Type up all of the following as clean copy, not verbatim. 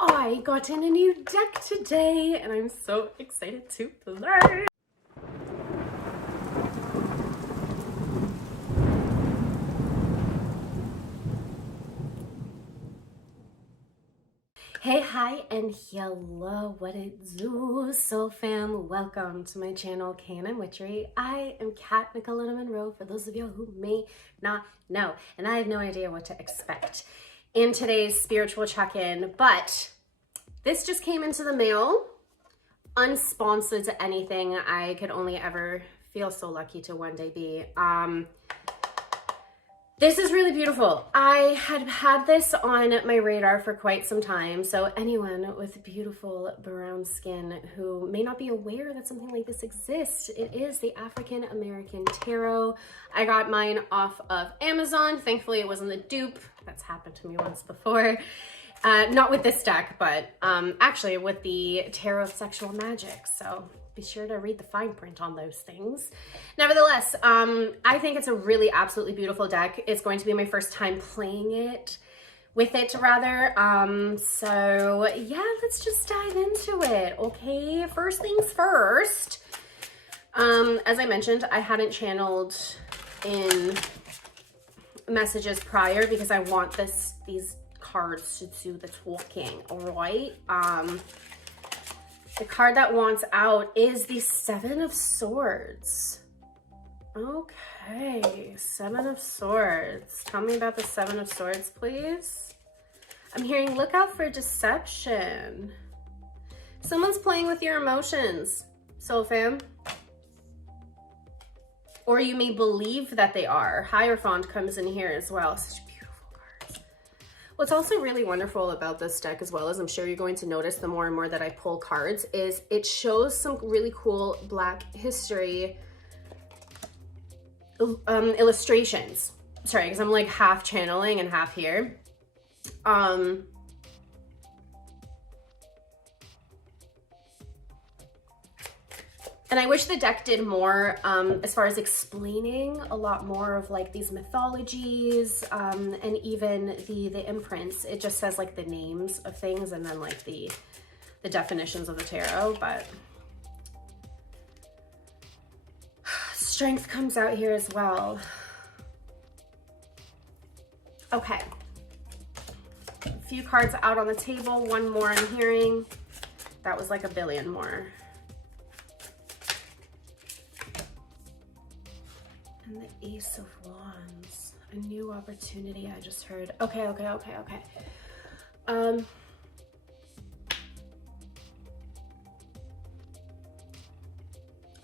I got in a new deck today and I'm so excited to play. Hey, hi, and hello, what it do? Soul fam, welcome to my channel, Canon Witchery. I am Kat Nicoletta Monroe, for those of you who may not know, and I have no idea what to expect in today's spiritual check-in, but this just came into the mail, unsponsored to anything. I could only ever feel so lucky to one day be. This is really beautiful. I had this on my radar for quite some time. So anyone with beautiful brown skin who may not be aware that something like this exists, it is the African American Tarot. I got mine off of Amazon. Thankfully, it wasn't a dupe. That's happened to me once before. Not with this deck, but actually with the Tarot of Sexual Magic. So be sure to read the fine print on those things. Nevertheless, I think it's a really absolutely beautiful deck. It's going to be my first time playing it, with it rather. So yeah, let's just dive into it, okay? First things first. As I mentioned, I hadn't channeled in messages prior because I want these cards to do the talking, all right? The card that wants out is the Seven of Swords. Okay, Seven of Swords. Tell me about the Seven of Swords, please. I'm hearing look out for deception. Someone's playing with your emotions, soul fam. Or you may believe that they are. Hierophant comes in here as well. Such What's also really wonderful about this deck, as well as I'm sure you're going to notice the more and more that I pull cards, is it shows some really cool Black history illustrations. Sorry, because I'm like half channeling and half here. And I wish the deck did more as far as explaining a lot more of like these mythologies and even the imprints. It just says like the names of things and then like the definitions of the tarot, but strength comes out here as well. Okay. A few cards out on the table, one more I'm hearing. That was like a billion more. And the Ace of Wands, a new opportunity I just heard. Okay. I'll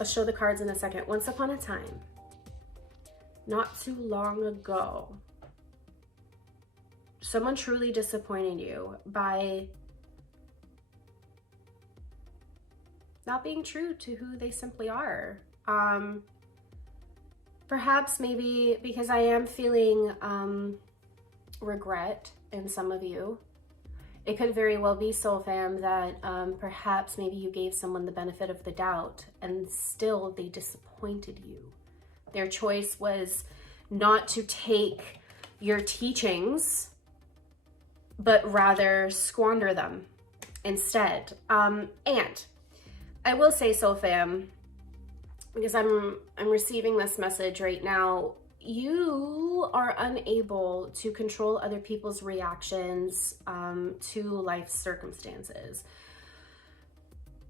show the cards in a second. Once upon a time, not too long ago, someone truly disappointed you by not being true to who they simply are. Perhaps maybe because I am feeling regret in some of you. It could very well be, soul fam, that perhaps maybe you gave someone the benefit of the doubt and still they disappointed you. Their choice was not to take your teachings, but rather squander them instead. And I will say, soul fam, because I'm receiving this message right now, you are unable to control other people's reactions to life's circumstances.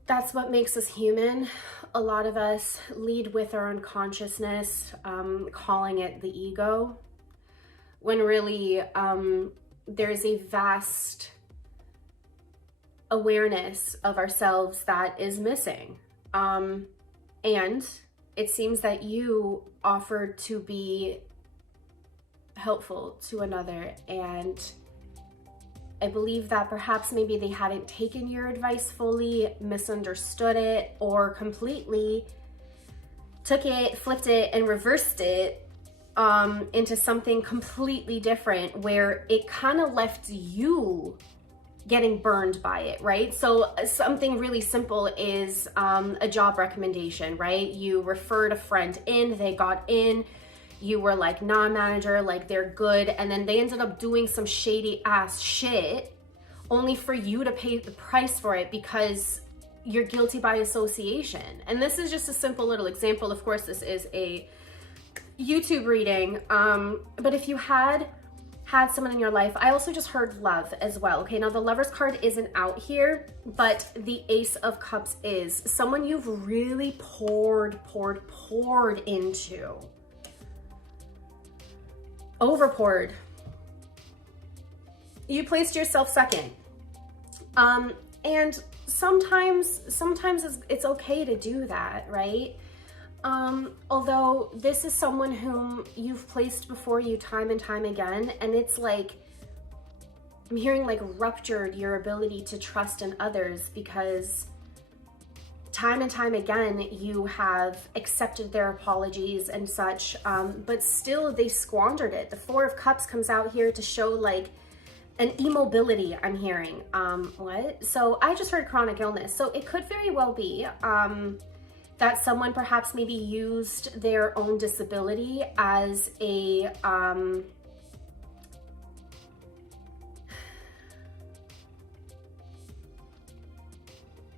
That's what makes us human. A lot of us lead with our unconsciousness, calling it the ego, when really there's a vast awareness of ourselves that is missing. And it seems that you offered to be helpful to another. And I believe that perhaps maybe they hadn't taken your advice fully, misunderstood it, or completely took it, flipped it, and reversed it into something completely different, where it kind of left you getting burned by it, right? So something really simple is a job recommendation, right? You referred a friend in, they got in, you were like, nah, manager, like they're good, and then they ended up doing some shady ass shit, only for you to pay the price for it because you're guilty by association. And this is just a simple little example. Of course, this is a YouTube reading, but if you had someone in your life, I also just heard love as well. Okay, now the Lover's card isn't out here, but the Ace of Cups is someone you've really poured into, overpoured. You placed yourself second, and sometimes it's okay to do that, right? Although this is someone whom you've placed before you time and time again, and it's like, I'm hearing like ruptured your ability to trust in others because time and time again you have accepted their apologies and such, but still they squandered it. The Four of Cups comes out here to show like an immobility, I'm hearing. What? So I just heard chronic illness. So it could very well be that someone perhaps maybe used their own disability as a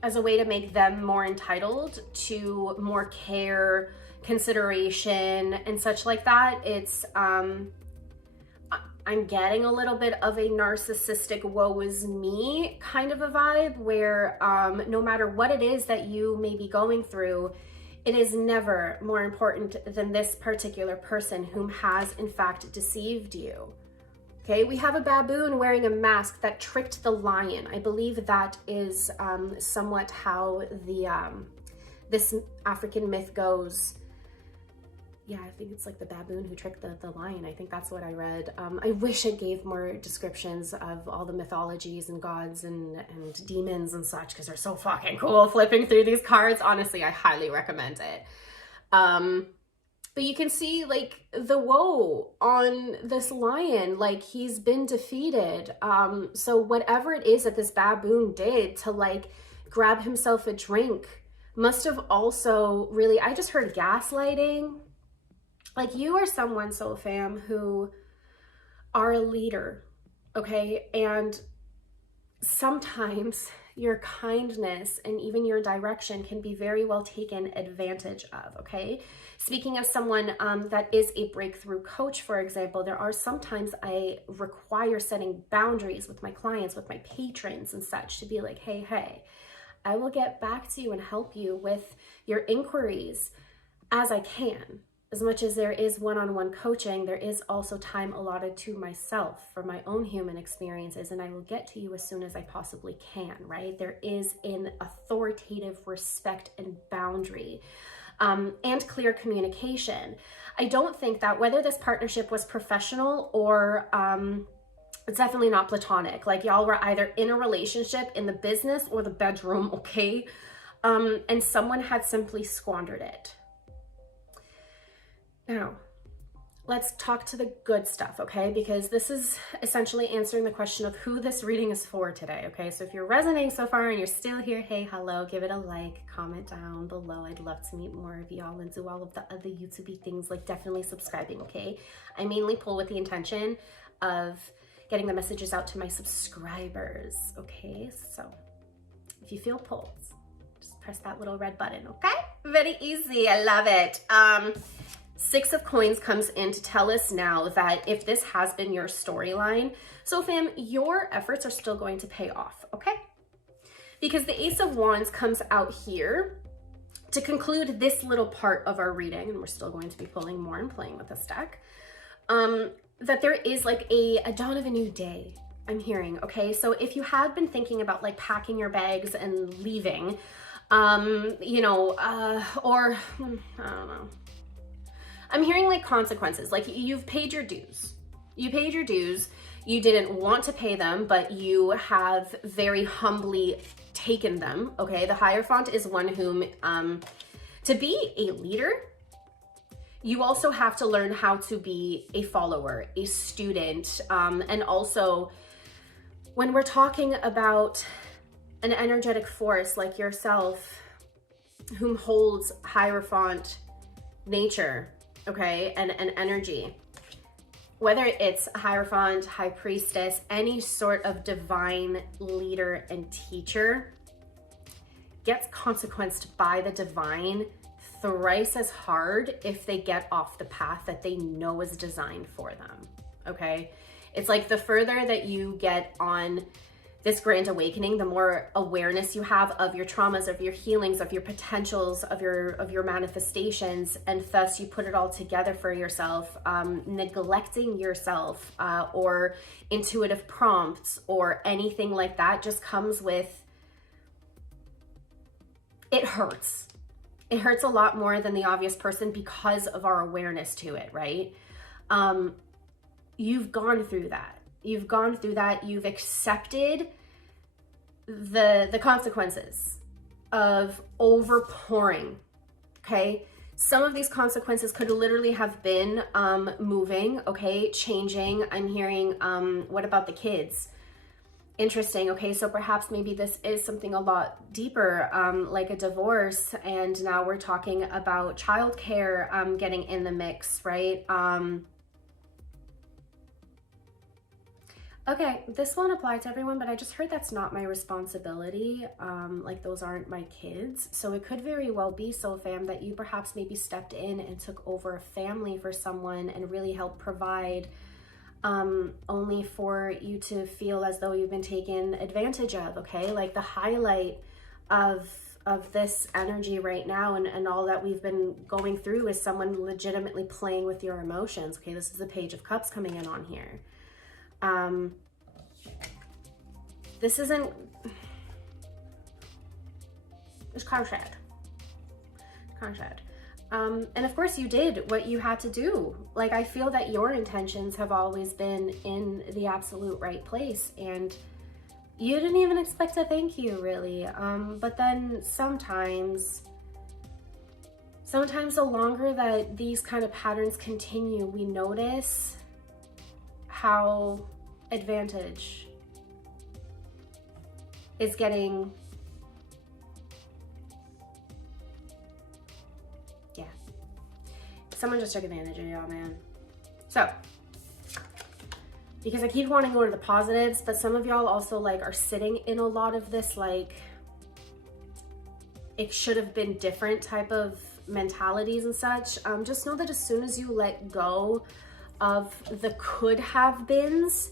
way to make them more entitled to more care, consideration, and such like that. It's I'm getting a little bit of a narcissistic woe is me kind of a vibe where no matter what it is that you may be going through, it is never more important than this particular person whom has in fact deceived you. Okay, we have a baboon wearing a mask that tricked the lion. I believe that is somewhat how the this African myth goes. Yeah, I think it's like the baboon who tricked the lion. I think that's what I read. I wish it gave more descriptions of all the mythologies and gods and demons and such, because they're so fucking cool flipping through these cards. Honestly, I highly recommend it. But you can see like the woe on this lion, like he's been defeated. So whatever it is that this baboon did to like grab himself a drink must have also really, I just heard gaslighting. Like you are someone, Soul Fam, who are a leader, okay? And sometimes your kindness and even your direction can be very well taken advantage of, okay? Speaking as someone that is a breakthrough coach, for example, there are sometimes I require setting boundaries with my clients, with my patrons and such, to be like, hey, I will get back to you and help you with your inquiries as I can. As much as there is one-on-one coaching, there is also time allotted to myself for my own human experiences, and I will get to you as soon as I possibly can, right? There is an authoritative respect and boundary, and clear communication. I don't think that whether this partnership was professional or it's definitely not platonic, like y'all were either in a relationship in the business or the bedroom, okay? And someone had simply squandered it. Now, let's talk to the good stuff, okay? Because this is essentially answering the question of who this reading is for today, okay? So if you're resonating so far and you're still here, hey, hello, give it a like, comment down below. I'd love to meet more of y'all and do all of the other YouTube-y things, like definitely subscribing, okay? I mainly pull with the intention of getting the messages out to my subscribers, okay? So if you feel pulled, just press that little red button, okay? Very easy, I love it. Six of Coins comes in to tell us now that if this has been your storyline, so fam, your efforts are still going to pay off, okay? Because the Ace of Wands comes out here to conclude this little part of our reading, and we're still going to be pulling more and playing with this deck, that there is like a dawn of a new day, I'm hearing, okay? So if you had been thinking about like packing your bags and leaving, you know, or I don't know, I'm hearing like consequences, like you've paid your dues. You paid your dues. You didn't want to pay them, but you have very humbly taken them, okay? The Hierophant is one whom, to be a leader, you also have to learn how to be a follower, a student, and also when we're talking about an energetic force like yourself, whom holds Hierophant nature, okay, and energy, whether it's Hierophant, High Priestess, any sort of divine leader and teacher, gets consequenced by the divine thrice as hard if they get off the path that they know is designed for them, okay? It's like the further that you get on this grand awakening, the more awareness you have of your traumas, of your healings, of your potentials, of your manifestations, and thus you put it all together for yourself. Neglecting yourself or intuitive prompts or anything like that just comes with, it hurts. It hurts a lot more than the obvious person because of our awareness to it, right? You've gone through that. You've gone through that. You've accepted the consequences of overpouring, okay? Some of these consequences could literally have been moving, okay, changing. I'm hearing, what about the kids? Interesting. Okay, so perhaps maybe this is something a lot deeper, like a divorce, and now we're talking about childcare getting in the mix, right? Okay, this won't apply to everyone, but I just heard that's not my responsibility. Like those aren't my kids. So it could very well be, so fam, that you perhaps maybe stepped in and took over a family for someone and really helped provide, only for you to feel as though you've been taken advantage of, okay? Like the highlight of this energy right now and all that we've been going through is someone legitimately playing with your emotions, okay? This is the Page of Cups coming in on here. This isn't, it's kind of sad. And of course you did what you had to do. Like, I feel that your intentions have always been in the absolute right place, and you didn't even expect a thank you, really. But then sometimes the longer that these kind of patterns continue, we notice how advantage is getting, yeah, someone just took advantage of y'all, man. So, because I keep wanting to go to the positives, but some of y'all also like are sitting in a lot of this, like, it should have been different type of mentalities and such. Just know that as soon as you let go of the could have beens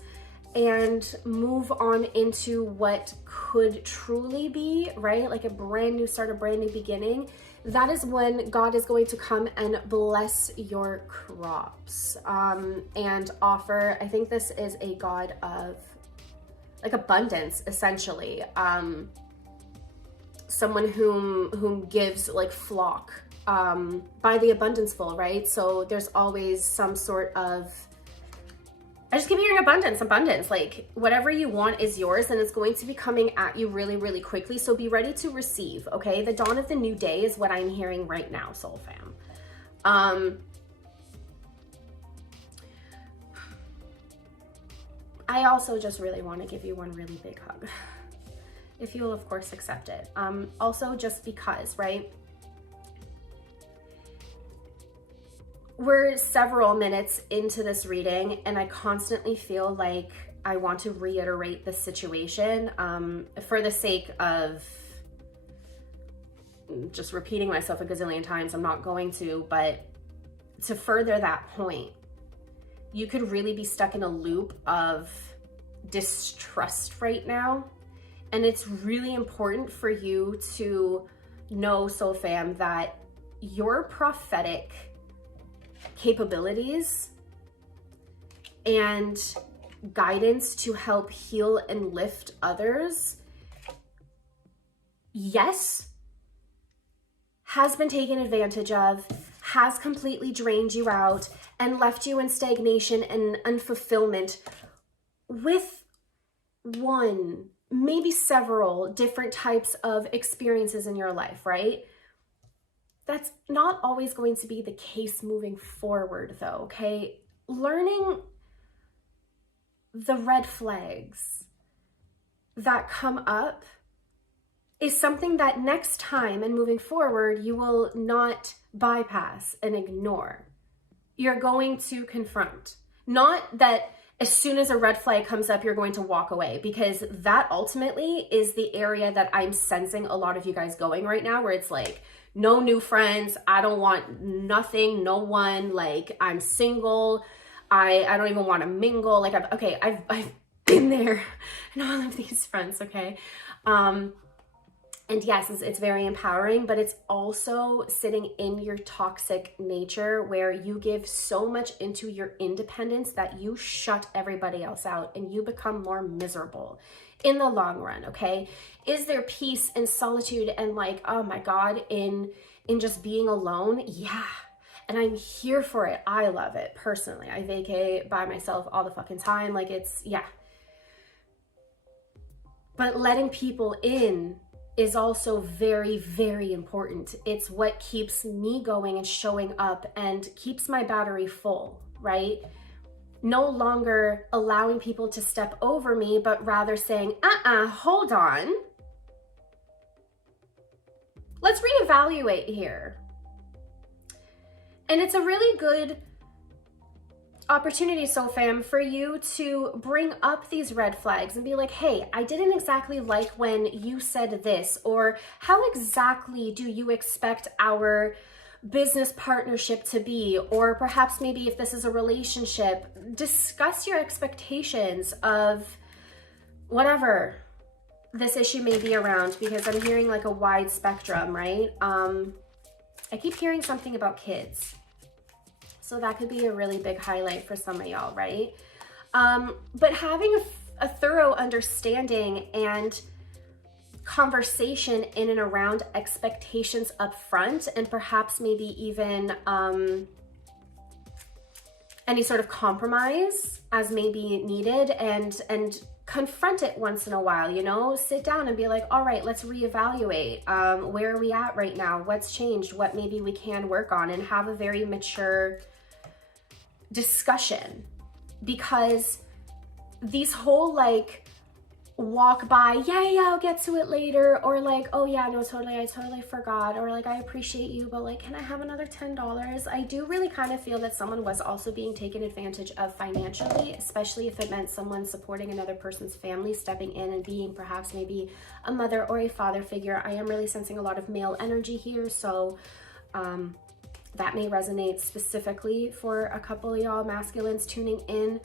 and move on into what could truly be, right? Like a brand new start, a brand new beginning. That is when God is going to come and bless your crops, and offer, I think this is a God of like abundance, essentially. Someone whom gives like flock, by the abundance full, right? So there's always some sort of, I just keep hearing abundance, like whatever you want is yours, and it's going to be coming at you really, really quickly. So be ready to receive, okay? The dawn of the new day is what I'm hearing right now, soul fam. I also just really want to give you one really big hug, if you'll of course accept it. Also just because, right? We're several minutes into this reading and I constantly feel like I want to reiterate the situation, for the sake of just repeating myself a gazillion times. I'm not going to, but to further that point, you could really be stuck in a loop of distrust right now. And it's really important for you to know, soul fam, that your prophetic capabilities and guidance to help heal and lift others, yes, has been taken advantage of, has completely drained you out and left you in stagnation and unfulfillment with one, maybe several different types of experiences in your life, right? That's not always going to be the case moving forward though, okay? Learning the red flags that come up is something that next time and moving forward, you will not bypass and ignore. You're going to confront. Not that as soon as a red flag comes up, you're going to walk away, because that ultimately is the area that I'm sensing a lot of you guys going right now, where it's like, no new friends. I don't want nothing, no one. Like, I'm single. I don't even want to mingle. Like, I've been there and all of these friends. Okay. And yes, it's very empowering, but it's also sitting in your toxic nature where you give so much into your independence that you shut everybody else out and you become more miserable in the long run, okay? Is there peace and solitude and like, oh my God, in just being alone? Yeah. And I'm here for it. I love it personally. I vacay by myself all the fucking time. Like, it's, yeah. But letting people in is also very, very important. It's what keeps me going and showing up and keeps my battery full, right? No longer allowing people to step over me, but rather saying, hold on. Let's reevaluate here. And it's a really good opportunity, so fam, for you to bring up these red flags and be like, hey, I didn't exactly like when you said this, or how exactly do you expect our business partnership to be? Or perhaps maybe if this is a relationship, discuss your expectations of whatever this issue may be around, because I'm hearing like a wide spectrum, right? I keep hearing something about kids. So that could be a really big highlight for some of y'all, right? But having a thorough understanding and conversation in and around expectations up front, and perhaps maybe even any sort of compromise as may be needed, and confront it once in a while, you know, sit down and be like, all right, let's reevaluate. Where are we at right now? What's changed? What maybe we can work on, and have a very mature discussion. Because these whole like walk by, yeah, I'll get to it later, or like, oh yeah, no, totally, I totally forgot, or like, I appreciate you, but like, can I have another $10? I do really kind of feel that someone was also being taken advantage of financially, especially if it meant someone supporting another person's family, stepping in and being perhaps maybe a mother or a father figure. I am really sensing a lot of male energy here, so that may resonate specifically for a couple of y'all masculines tuning in.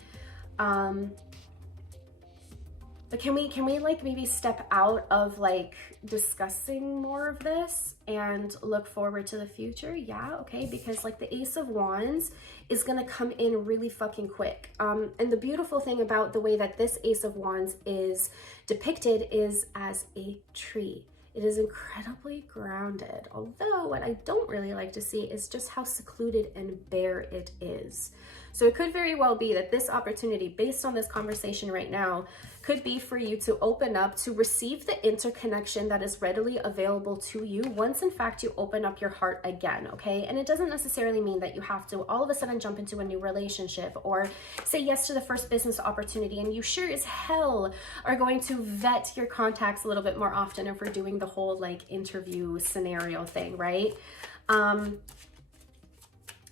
But can we like maybe step out of like discussing more of this and look forward to the future? Yeah, okay, because like the Ace of Wands is gonna come in really fucking quick. And the beautiful thing about the way that this Ace of Wands is depicted is as a tree. It is incredibly grounded, although what I don't really like to see is just how secluded and bare it is. So it could very well be that this opportunity, based on this conversation right now, could be for you to open up to receive the interconnection that is readily available to you once in fact you open up your heart again, okay? And it doesn't necessarily mean that you have to all of a sudden jump into a new relationship or say yes to the first business opportunity, and you sure as hell are going to vet your contacts a little bit more often if we're doing the whole like interview scenario thing, right?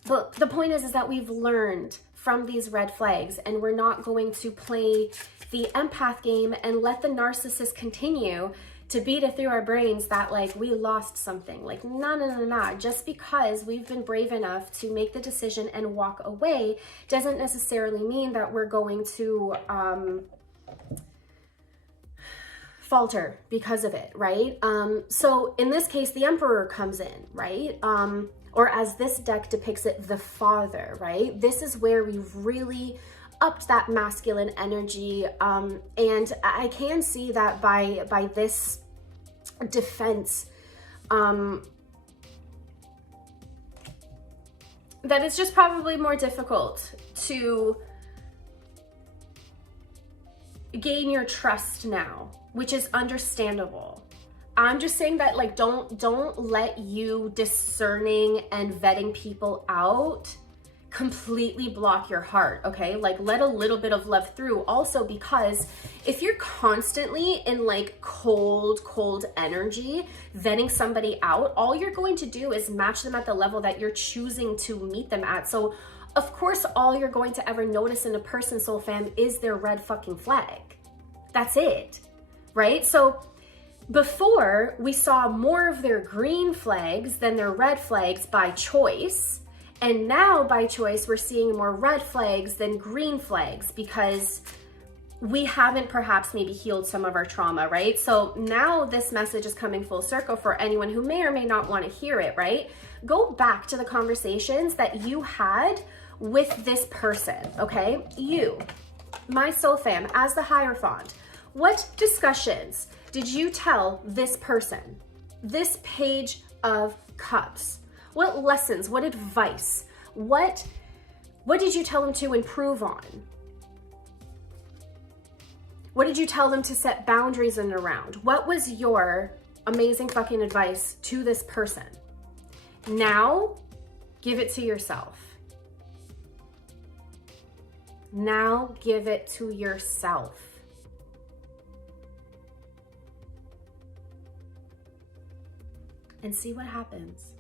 But the point is that we've learned from these red flags, and we're not going to play the empath game and let the narcissist continue to beat it through our brains that like we lost something. Like, no. Just because we've been brave enough to make the decision and walk away doesn't necessarily mean that we're going to falter because of it, right? So in this case, the Emperor comes in, right? Or as this deck depicts it, the Father, right? This is where we've really upped that masculine energy. And I can see that by this defense, that it's just probably more difficult to gain your trust now, which is understandable. I'm just saying that like don't let you discerning and vetting people out completely block your heart, okay? Like let a little bit of love through, also because if you're constantly in like cold energy vetting somebody out, all you're going to do is match them at the level that you're choosing to meet them at. So of course, all you're going to ever notice in a person, soul fam, is their red fucking flag. That's it, right? So before, we saw more of their green flags than their red flags by choice. And now by choice, we're seeing more red flags than green flags because we haven't perhaps maybe healed some of our trauma, right? So now this message is coming full circle for anyone who may or may not want to hear it, right? Go back to the conversations that you had with this person, okay? You, my soul fam, as the Hierophant, what discussions did you tell this person, this Page of Cups? What lessons, what advice, what did you tell them to improve on? What did you tell them to set boundaries in around? What was your amazing fucking advice to this person? Now, give it to yourself. Now, give it to yourself. And see what happens.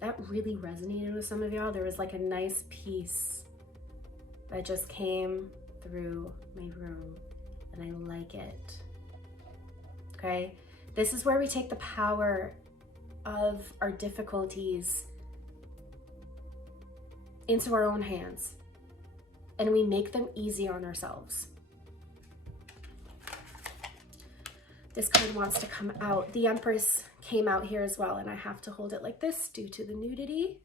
That really resonated with some of y'all. There was like a nice piece that just came through my room, and I like it. Okay? This is where we take the power of our difficulties into our own hands, and we make them easy on ourselves. This card wants to come out. The Empress came out here as well, and I have to hold it like this due to the nudity.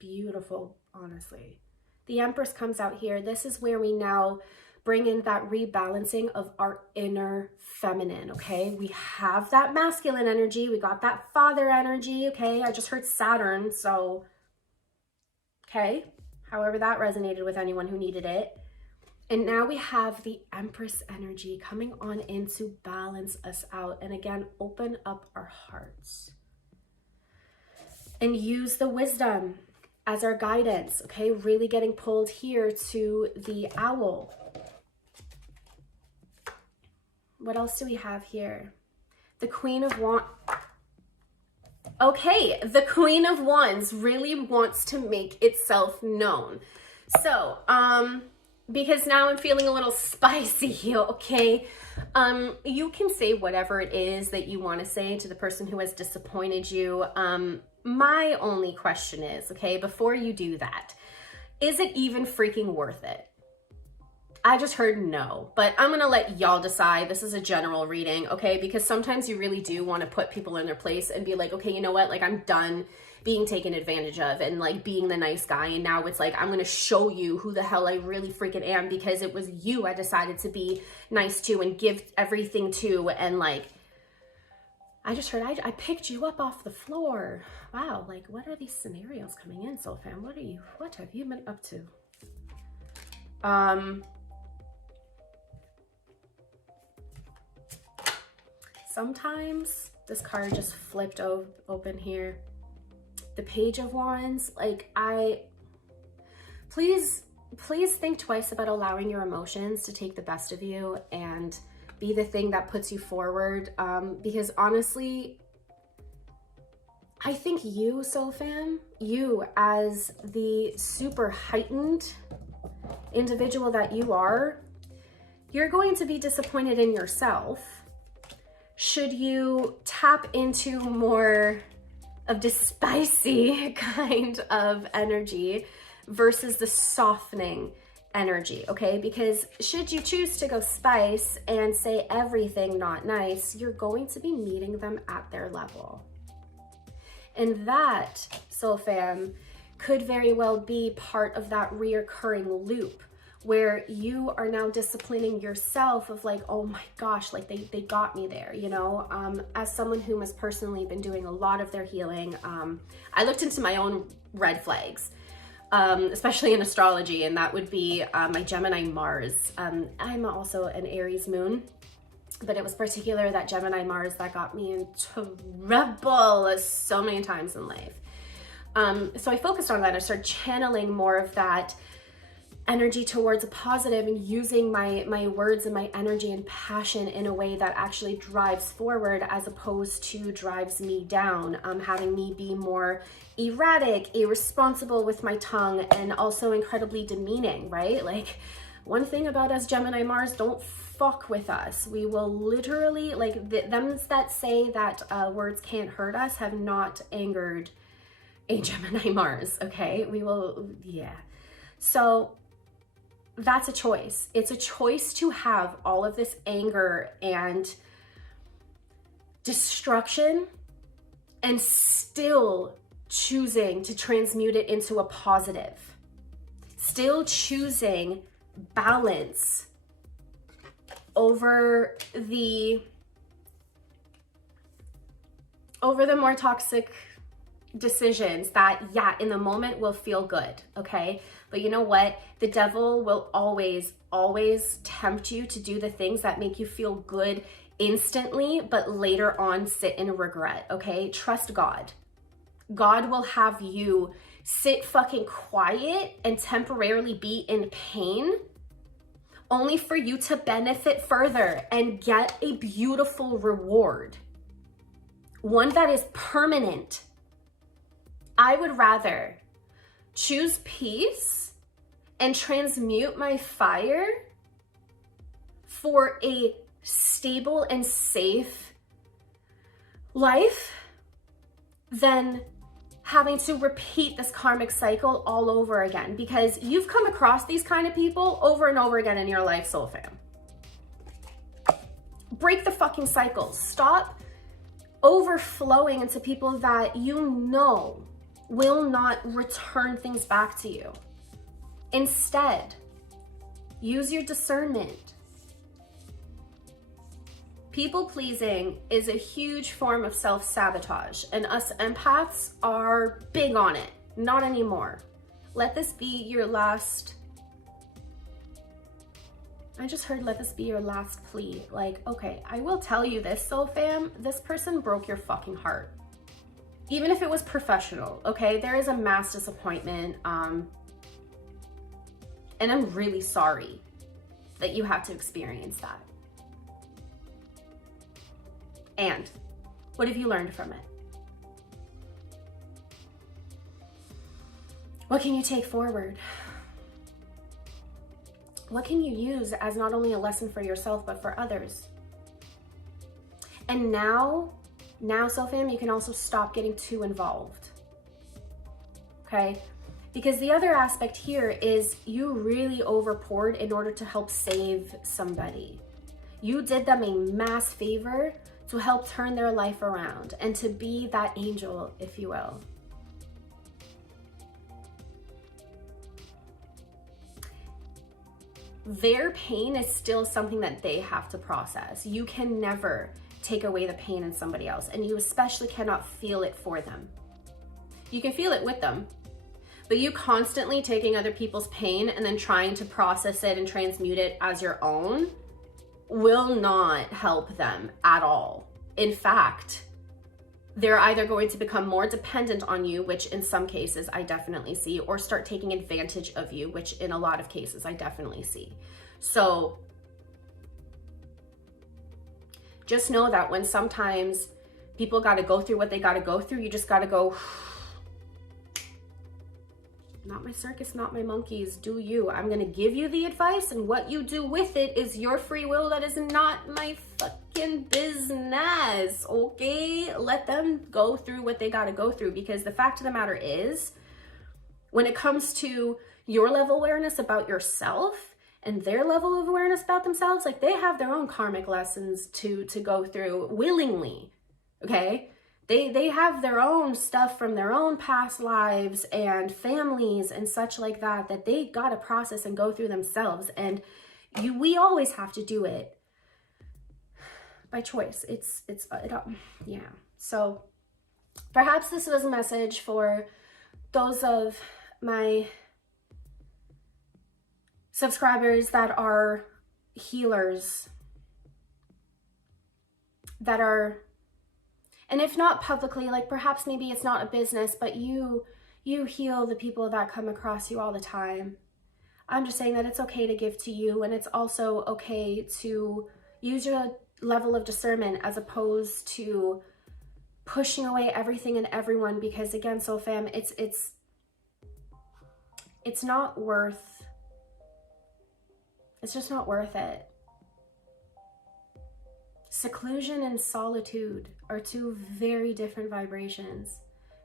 Beautiful, honestly. The Empress comes out here. This is where we now bring in that rebalancing of our inner feminine, okay? We have that masculine energy. We got that father energy, okay? I just heard Saturn, so, okay? However that resonated with anyone who needed it. And now we have the Empress energy coming on in to balance us out. And again, open up our hearts. And use the wisdom as our guidance, okay? Really getting pulled here to the Owl. What else do we have here? The Queen of Wands. Okay, the Queen of Wands really wants to make itself known. So, because now I'm feeling a little spicy, okay? You can say whatever it is that you want to say to the person who has disappointed you. My only question is, okay, before you do that, is it even freaking worth it? I just heard no, but I'm going to let y'all decide. This is a general reading, okay? Because sometimes you really do want to put people in their place and be like, okay, you know what? Like, I'm done being taken advantage of and like being the nice guy. And now it's like, I'm going to show you who the hell I really freaking am because it was you I decided to be nice to and give everything to. And like, I just heard, I picked you up off the floor. Wow. Like, what are these scenarios coming in, Soul Fam? What have you been up to? Sometimes this card just flipped open here. The Page of Wands, like please think twice about allowing your emotions to take the best of you and be the thing that puts you forward. Because honestly, I think you, Soul Fam, you as the super heightened individual that you are, you're going to be disappointed in yourself should you tap into more of the spicy kind of energy versus the softening energy, okay? Because should you choose to go spice and say everything not nice, you're going to be meeting them at their level. And that, Soul Fam, could very well be part of that reoccurring loop where you are now disciplining yourself of like, oh my gosh, like they got me there, you know? As someone who has personally been doing a lot of their healing, I looked into my own red flags, especially in astrology, and that would be my Gemini Mars. I'm also an Aries moon, but it was particular that Gemini Mars that got me in trouble so many times in life. So I focused on that. I started channeling more of that energy towards a positive and using my words and my energy and passion in a way that actually drives forward as opposed to drives me down, having me be more erratic, irresponsible with my tongue, and also incredibly demeaning, right? Like, one thing about us Gemini Mars, don't fuck with us. We will literally, like, them that say that words can't hurt us have not angered a Gemini Mars, okay? We will, yeah. So that's a choice. It's a choice to have all of this anger and destruction and still choosing to transmute it into a positive. Still choosing balance over the more toxic decisions that, yeah, in the moment will feel good, okay? But you know what? The devil will always tempt you to do the things that make you feel good instantly, but later on sit in regret, okay? Trust God. God will have you sit fucking quiet and temporarily be in pain only for you to benefit further and get a beautiful reward. One that is permanent. I would rather choose peace and transmute my fire for a stable and safe life than having to repeat this karmic cycle all over again, because you've come across these kind of people over and over again in your life, soul fam. Break the fucking cycles. Stop overflowing into people that you know will not return things back to you. Instead, use your discernment. People pleasing is a huge form of self-sabotage, and us empaths are big on it. Not anymore. Let this be your last, I just heard let this be your last plea. Like, okay, I will tell you this, soul fam, this person broke your fucking heart. Even if it was professional, okay? There is a mass disappointment, and I'm really sorry that you had to experience that. And what have you learned from it? What can you take forward? What can you use as not only a lesson for yourself, but for others? And now, soul fam, you can also stop getting too involved, okay? Because the other aspect here is you really overpoured in order to help save somebody. You did them a mass favor to help turn their life around and to be that angel, if you will. Their pain is still something that they have to process. You can never take away the pain in somebody else, and you especially cannot feel it for them. You can feel it with them, but you constantly taking other people's pain and then trying to process it and transmute it as your own will not help them at all. In fact, they're either going to become more dependent on you, which in some cases I definitely see, or start taking advantage of you, which in a lot of cases I definitely see. So just know that when sometimes people got to go through what they got to go through, you just got to go, not my circus, not my monkeys, do you. I'm going to give you the advice, and what you do with it is your free will. That is not my fucking business, okay? Let them go through what they got to go through, because the fact of the matter is, when it comes to your level of awareness about yourself and their level of awareness about themselves, like, they have their own karmic lessons to go through willingly, okay? They have their own stuff from their own past lives and families and such like that they got to process and go through themselves. And we always have to do it by choice. Yeah. So perhaps this was a message for those of my subscribers that are healers, that are, and if not publicly, like perhaps maybe it's not a business, but you heal the people that come across you all the time. I'm just saying that it's okay to give to you, and it's also okay to use your level of discernment as opposed to pushing away everything and everyone, because again, soul fam, it's not worth, it's just not worth it. Seclusion and solitude are two very different vibrations.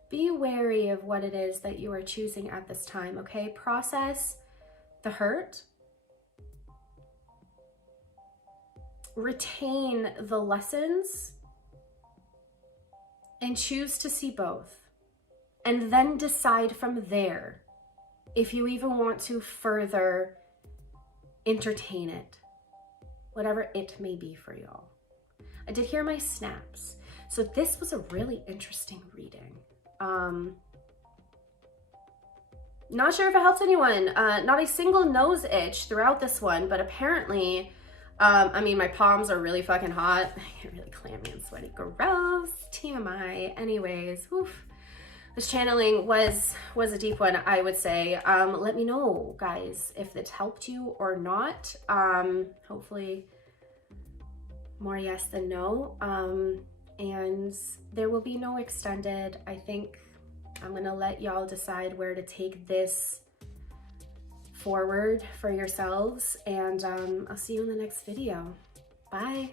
Be wary of what it is that you are choosing at this time, okay? Process the hurt. Retain the lessons and choose to see both. And then decide from there if you even want to further entertain it, whatever it may be for y'all. I did hear my snaps. So this was a really interesting reading. Not sure if it helped anyone. Not a single nose itch throughout this one, but apparently, I mean, my palms are really fucking hot. I get really clammy and sweaty. Gross. TMI. Anyways, oof. This channeling was a deep one, I would say. Let me know, guys, if it helped you or not. Hopefully more yes than no. And there will be no extended. I think I'm gonna let y'all decide where to take this forward for yourselves, and I'll see you in the next video. Bye.